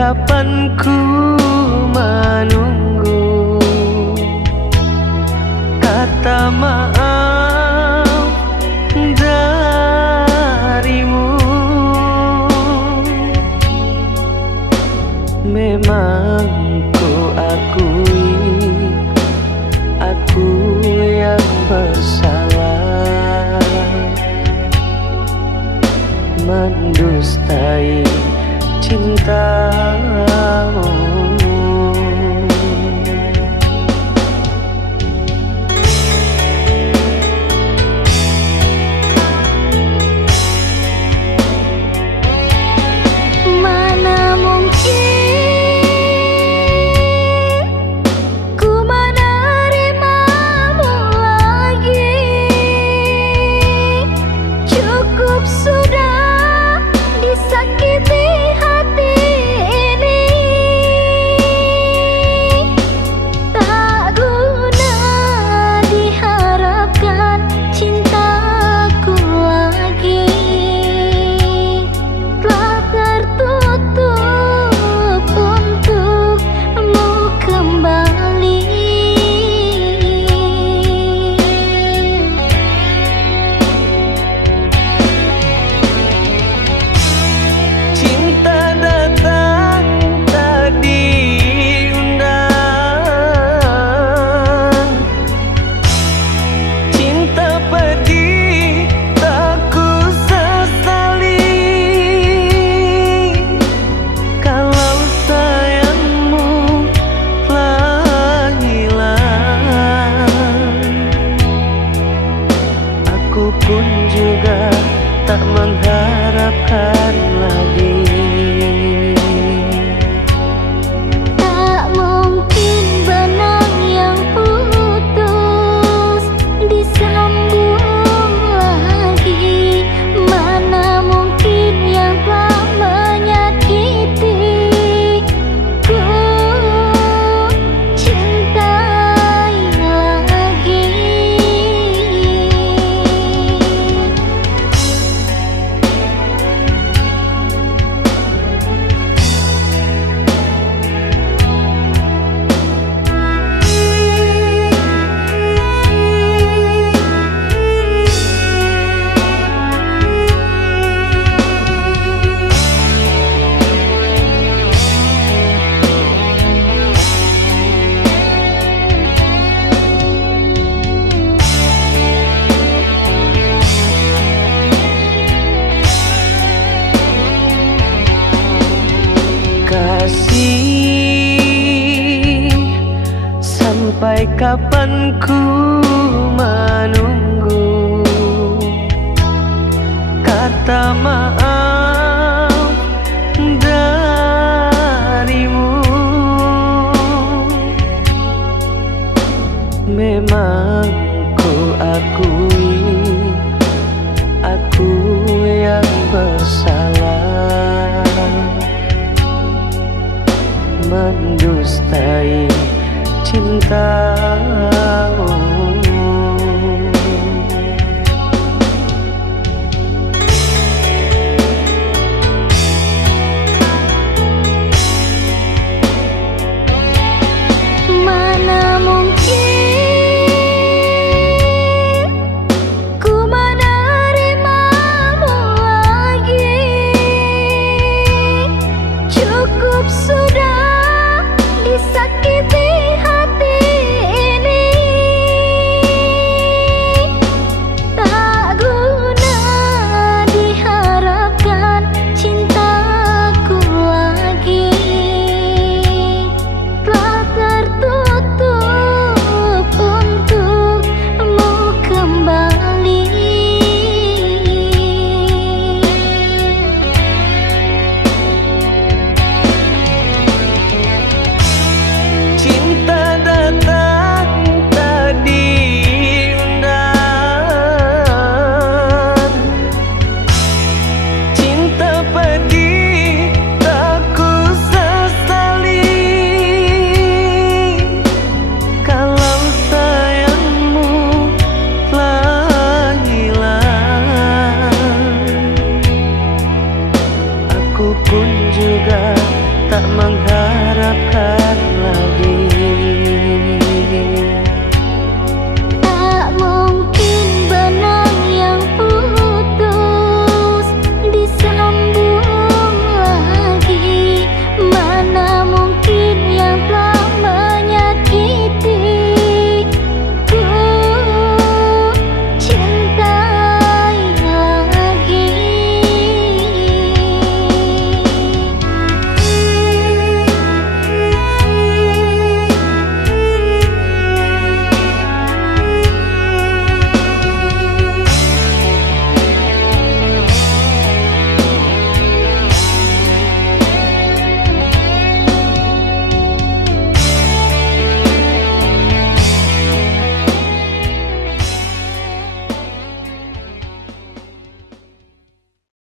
kapan ku menunggu kata maaf darimu. Memang ku akui aku yang bersalah mendustai cintamu. Mana mungkin ku menerimamu lagi. Cukup sudah disakiti hati ini. Tak guna diharapkan cintaku lagi. Telah tertutup untukmu kembali. Cinta datang tak diundang, cinta pergi tak ku sesali. Kalau sayangmu telah hilang, aku pun juga tak mengharapkan lagi. Tak mungkin benang yang putus disambung lagi. Mana mungkin yang telah menyakiti ku cintai lagi. Kasih, sampai kapan ku menunggu kata maaf darimu. Memang ku akui aku yang bersalah mendustai cinta.